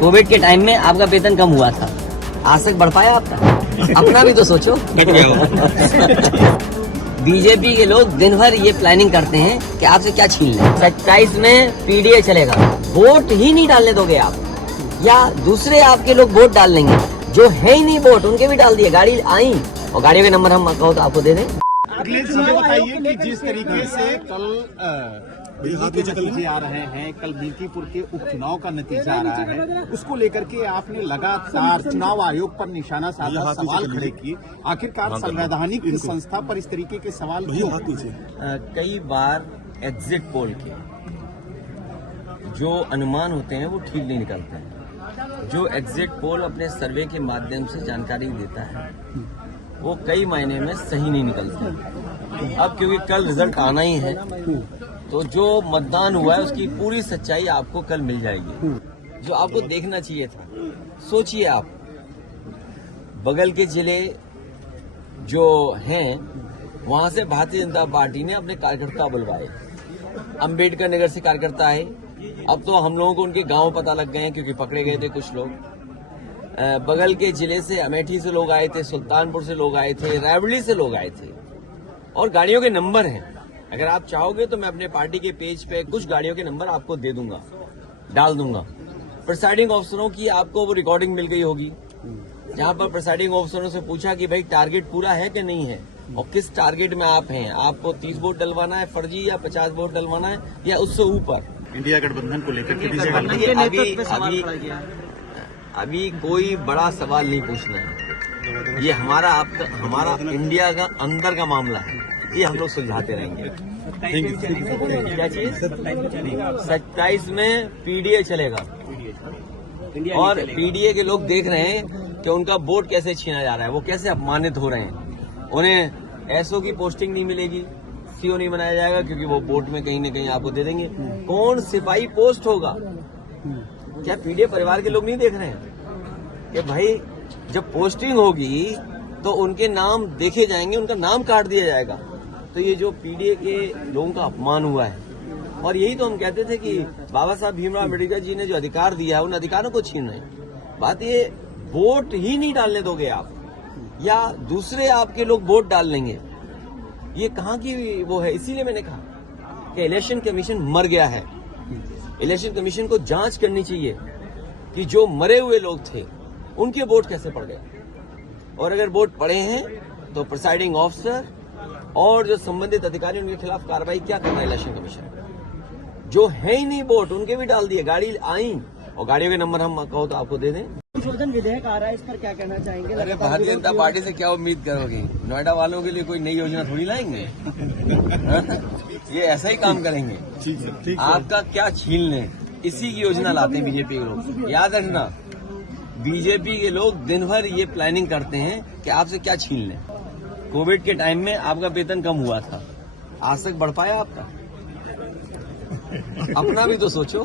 Covid के time में आपका वेतन कम हुआ था, आज तक बढ़ पाया आपका? अपना भी तो सोचो। बीजेपी के लोग दिन भर ये प्लानिंग करते हैं कि आपसे क्या छीन लें। 27 में पीडीए चलेगा, वोट ही नहीं डालने दोगे आप, या दूसरे आपके लोग वोट डाल लेंगे। जो है ही नहीं वोट, उनके भी डाल दिए। गाड़ी आई और गाड़ियों के नंबर हम कहो तो आपको दे दें। अखिलेश जी बताइए कि जिस तरीके से कल नतीजे आ रहे हैं, कल मिल्कीपुर के उपचुनाव का नतीजा आ रहा है, उसको लेकर के आपने लगातार चुनाव आयोग पर निशाना साधा, सवाल खड़े किए। आखिरकार संवैधानिक संस्था पर इस तरीके के सवाल क्यों? कई बार एग्जिट पोल के जो अनुमान होते हैं वो ठीक नहीं निकलते हैं। जो एग्जिट पोल अपने सर्वे के माध्यम से जानकारी देता है वो कई मायने में सही नहीं निकलते। अब क्योंकि कल रिजल्ट आना ही है, तो जो मतदान हुआ है उसकी पूरी सच्चाई आपको कल मिल जाएगी। जो आपको देखना चाहिए था, सोचिए आप, बगल के जिले जो हैं वहां से भारतीय जनता पार्टी ने अपने कार्यकर्ता बुलवाए। अंबेडकर नगर से कार्यकर्ता आए। अब तो हम लोगों को उनके गांव पता लग गए हैं क्योंकि पकड़े गए थे कुछ लोग। बगल के जिले से अमेठी से लोग आए थे, सुल्तानपुर से लोग आए थे, रायबरेली से लोग आए थे, और गाड़ियों के नंबर हैं। अगर आप चाहोगे तो मैं अपने पार्टी के पेज पे कुछ गाड़ियों के नंबर आपको दे दूंगा, डाल दूंगा। प्रिसाइडिंग अफसरों की आपको वो रिकॉर्डिंग मिल गई होगी, जहां पर प्रिसाइडिंग अफसरों से पूछा कि भाई टारगेट पूरा है कि नहीं है, और किस टारगेट में आप हैं। आपको 30 वोट डलवाना है फर्जी, या 50 वोट डलवाना है, या उससे ऊपर। इंडिया गठबंधन को लेकर अभी कोई बड़ा सवाल नहीं पूछना है। ये हमारा इंडिया का अंदर का मामला है, ये हम लोग सुलझाते रहेंगे। क्या चीज? 27 में पीडीए चलेगा, और पीडीए के लोग देख रहे हैं कि उनका वोट कैसे छीना जा रहा है, वो कैसे अपमानित हो रहे हैं। उन्हें एसओ की पोस्टिंग नहीं मिलेगी, सीओ नहीं बनाया जाएगा, क्योंकि वो वोट में कहीं न कहीं आपको दे देंगे। कौन सिपाही पोस्ट होगा? क्या पीडीए परिवार के लोग नहीं देख रहे हैं कि भाई जब पोस्टिंग होगी तो उनके नाम देखे जाएंगे, उनका नाम काट दिया जाएगा। तो ये जो पीडीए के लोगों का अपमान हुआ है, और यही तो हम कहते थे कि बाबा साहब भीमराव अम्बेडकर जी ने जो अधिकार दिया है उन अधिकारों को छीन रहे हैं। बात ये, वोट ही नहीं डालने दोगे आप, या दूसरे आपके लोग वोट डाल लेंगे। ये कहाँ की वो है? इसीलिए मैंने कहा कि इलेक्शन कमीशन मर गया है। इलेक्शन कमीशन को जांच करनी चाहिए कि जो मरे हुए लोग थे उनके वोट कैसे पड़ गए, और अगर वोट पड़े हैं तो प्रिसाइडिंग ऑफिसर और जो संबंधित अधिकारी उनके खिलाफ कार्रवाई क्या करना है इलेक्शन कमीशन। जो है ही नहीं वोट, उनके भी डाल दिए। गाड़ी आई और गाड़ियों के नंबर हम कहो तो आपको दे दें। संशोधन विधेयक आ रहा है, इस पर क्या कहना चाहेंगे? अरे भारतीय जनता पार्टी से क्या उम्मीद करोगे? नोएडा वालों के लिए कोई नई योजना थोड़ी लाएंगे। ये ऐसा ही काम करेंगे। ठीक आपका क्या छीन लें, इसी की योजना लाते हैं बीजेपी के लोग। याद रखना, बीजेपी के लोग दिन भर ये प्लानिंग करते हैं कि आपसे क्या छीन लें। कोविड के टाइम में आपका वेतन कम हुआ था, आज तक बढ़ पाया आपका? अपना भी तो सोचो।